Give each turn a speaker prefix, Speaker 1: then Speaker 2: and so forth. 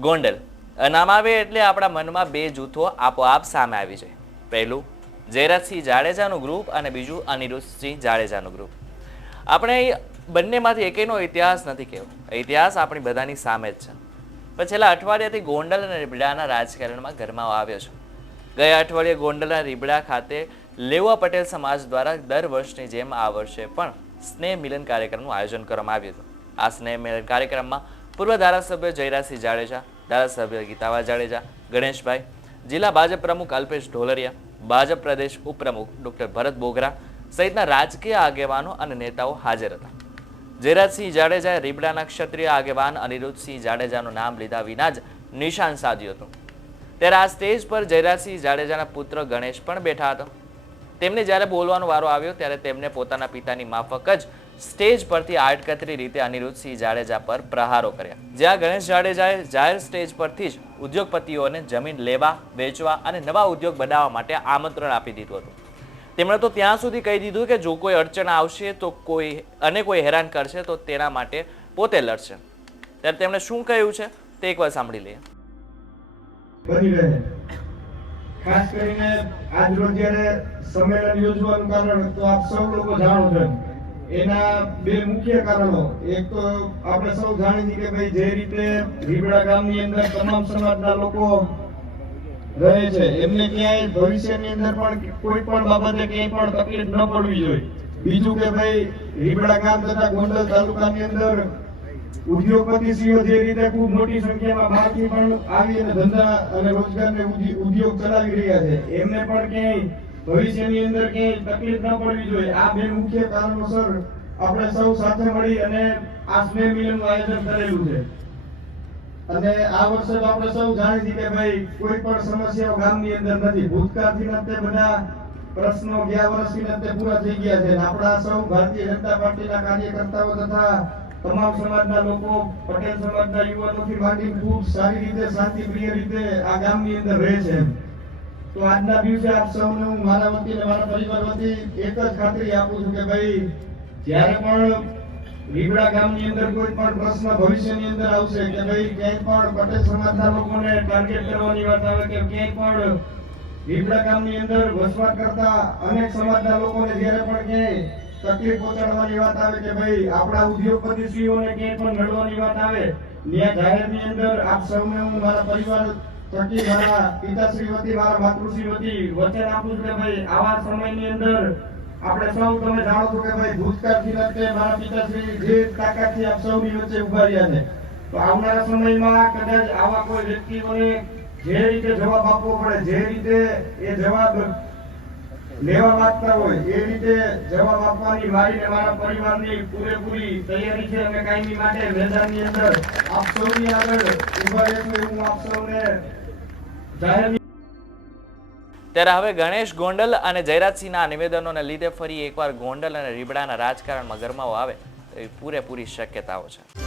Speaker 1: ગોંડલ. નામ આવે એટલે આપણા મનમાં બે જૂથો આપોઆપ સામે આવી જાય. પહેલું, જયરાજસિંહ જાડેજાનું ગ્રુપ અને બીજું, અનિરુદ્ધસિંહ જાડેજાનું ગ્રુપ. આપણે બંનેમાંથી એકેયનો ઇતિહાસ નથી કહેવો. ઇતિહાસ આપણી બધાની સામે જ છે. પણ છેલ્લા અઠવાડિયાથી ગોંડલ અને રીબડાના રાજકારણમાં ગરમાવો આવ્યો છે. ગયા અઠવાડિયે ગોંડલના રીબડા ખાતે લેવા પટેલ સમાજ દ્વારા દર વર્ષની જેમ આ વર્ષે પણ સ્નેહ મિલન કાર્યક્રમનું આયોજન કરવામાં આવ્યું હતું. આ સ્નેહ મિલન કાર્યક્રમમાં પૂર્વ ધારાસભ્ય જયરાજસિંહ જાડેજા, ધારાસભ્ય ગીતાવા જાડેજા, ગણેશભાઈ, જિલ્લા ભાજપ પ્રમુખ અલ્પેશ ઢોલરિયા, ભાજપ પ્રદેશ ઉપપ્રમુખ ડોક્ટર ભરત બોગરા સહિતના રાજકીય આગેવાનો અને નેતાઓ હાજર હતા. જયરાજસિંહ જાડેજાએ રીબડાના ક્ષત્રિય આગેવાન અનિરુદ્ધસિંહ જાડેજાનું નામ લીધા વિના જ નિશાન સાધ્યું હતું. ત્યારે આ સ્ટેજ પર જયરાજસિંહ જાડેજાના પુત્ર ગણેશ પણ બેઠા હતા. તેમને જ્યારે બોલવાનો વારો આવ્યો, ત્યારે તેમને પોતાના પિતાની માફક જ સ્ટેજ પરથી આડકતરી રીતે અનિરુદ્ધસિંહ જાડેજા પર પ્રહારો કર્યા. જ્યાં ગણેશ જાડેજાએ જાહેર સ્ટેજ પરથી જ ઉદ્યોગપતિઓને જમીન લેવા, વેચવા અને નવા ઉદ્યોગ બનાવવા માટે આમંત્રણ આપી દીધું હતું. તેમણે તો ત્યાં સુધી કહી દીધું કે જો કોઈ અડચણ આવશે તો કોઈ, અને કોઈ હેરાન કરશે તો તેના માટે પોતે લડશે. ત્યારે તેમણે શું કહ્યું છે તે એકવાર સાંભળી લઈએ.
Speaker 2: ખાસ કરીને આજ રોજ જ્યારે સંમેલન યોજવાનું કારણ તો આપ સૌ લોકો જાણો છો એના બે મુખ્ય કારણો. એક તો આપણે સૌ જાણીએ કે ભાઈ જે રીતે રીબડા ગામની અંદર તમામ સમાજના લોકો રહે છે, એમને ક્યાંય ભવિષ્યની અંદર પણ કોઈ પણ બાબતે ક્યાંય પણ તકલીફ ન પડવી જોઈએ. બીજું કે ભાઈ, રીબડા ગામ તથા ગોંડલ તાલુકાની અંદર ઉદ્યોગપતિશ્રીઓ જે રીતે ખૂબ મોટી સંખ્યામાં બહારથી પણ આવી અને ધંધા અને રોજગારને ઉદ્ય- ઉદ્યોગ ચલાવી રહ્યા છે, એમને પણ ક્યાંય ભવિષ્યની અંદર કે તકલીફ ન પડવી જોઈએ. આ બે મુખ્ય કારણોસર આપણે સૌ સાથે મળી અને આ સ્નેહ મિલનનું આયોજન કરેલું છે. અને આ વર્ષે તો આપણે સૌ જાણીએ છીએ કે ભાઈ કોઈ પણ સમસ્યાઓ ગામની અંદર નથી. ભૂતકાળથી તે બધા પ્રશ્નો ગયા વર્ષથી તે પૂરા થઈ ગયા છે. આપણા સૌ ભારતીય જનતા પાર્ટીના કાર્યકર્તાઓ તથા તમામ સમાજના લોકો, પટેલ સમાજના યુવાનોથી માંડી ખૂબ સારી રીતે, શાંતિપ્રિય રીતે આ ગામની અંદર રહે છે તો આજના દિવસે આપ સૌને હું મારા વતી અને મારા પરિવાર વતી એક જ ખાતરી આપું છું કે ભાઈ, જ્યારે પણ રીબડા ગામની અંદર કોઈ પણ પ્રશ્ન ભવિષ્યની અંદર આવશે કે ભાઈ, ક્યાંય પણ પટેલ સમાજના લોકોને ટાર્ગેટ કરવાની વાત આવે કે ક્યાંય પણ રીબડા ગામની અંદર વસવાટ કરતા અનેક સમાજના લોકોને જ્યારે પણ ક્યાંય તકલીફ પહોંચાડવાની વાત આવે કે ભાઈ, આપણા ઉદ્યોગપતિશ્રીઓને ક્યાંય પણ લડવાની વાત આવે, ત્યાં જાહેરની અંદર આપ સૌને હું મારા પરિવાર થકી મારા પિતાશ્રી વતી મારા માતૃશ્રી વતી વચન આપું કે ભાઈ, આવા સમયની અંદર આપણે સૌ તમે જાણો છો કે ભાઈ ભૂતકાળથી લગતે મારા પિતાશ્રી જે તાકાતથી આપ સૌની વચ્ચે ઊભા રહ્યા છે. તો આવનારા સમયમાં કદાચ આવા કોઈ વ્યક્તિઓને જે રીતે જવાબ આપવો પડે, જે રીતે એ જવાબ લેવા માંગતા હોય એ રીતે જવાબ આપવાની મારી ને મારા પરિવારની પૂરેપૂરી તૈયારી છે અને કાયમી માટે મેદાનની અંદર આપ સૌની આગળ ઊભા રહેશું એવું આપ સૌને જાહેર
Speaker 1: ત્યારે હવે ગણેશ ગોંડલ અને જયરાજસિંહના નિવેદનોને લીધે ફરી એકવાર ગોંડલ અને રીબડાના રાજકારણમાં ગરમાવો આવે એ પૂરેપૂરી શક્યતાઓ છે.